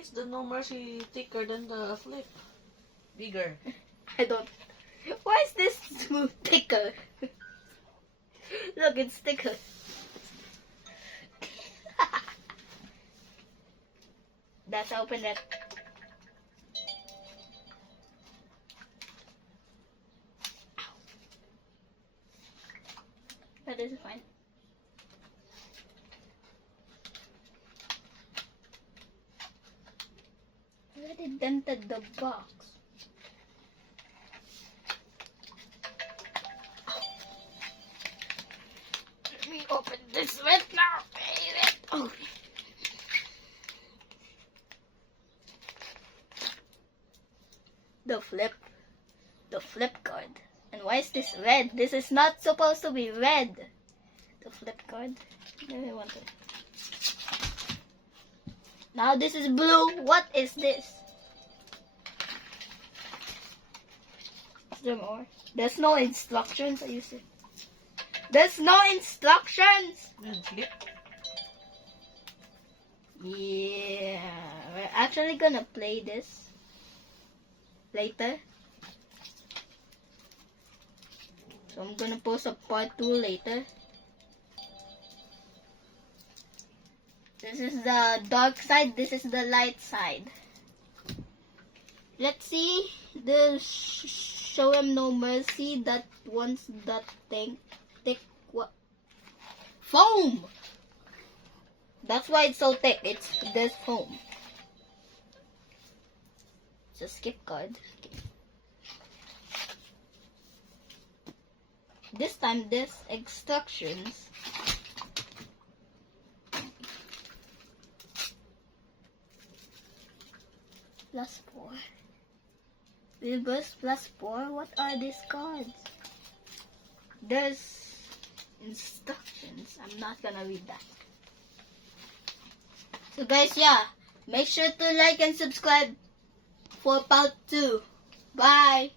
is the No Mercy thicker than the flip? Bigger. I don't. Why is this smooth thicker? Look, it's thicker. Let's open it. That is fine. I already dented the box. Let me open this right now. Oh. The flip card. And why is this red? This is not supposed to be red. The flip card. I want it. Now this is blue. What is this? Is there more? There's no instructions. Are you serious? There's no instructions. Then flip. Yeah, we're actually gonna play this later. So I'm gonna post a part 2 later. This is the dark side, this is the light side. Let's see the Show 'em No Mercy that wants that thing. Thick what? Foam! That's why it's so thick. It's this foam. It's a skip card. This time, this instructions. +4. Reverse +4. What are these cards? There's instructions. I'm not gonna read that. So guys, yeah, make sure to like and subscribe for part 2. Bye.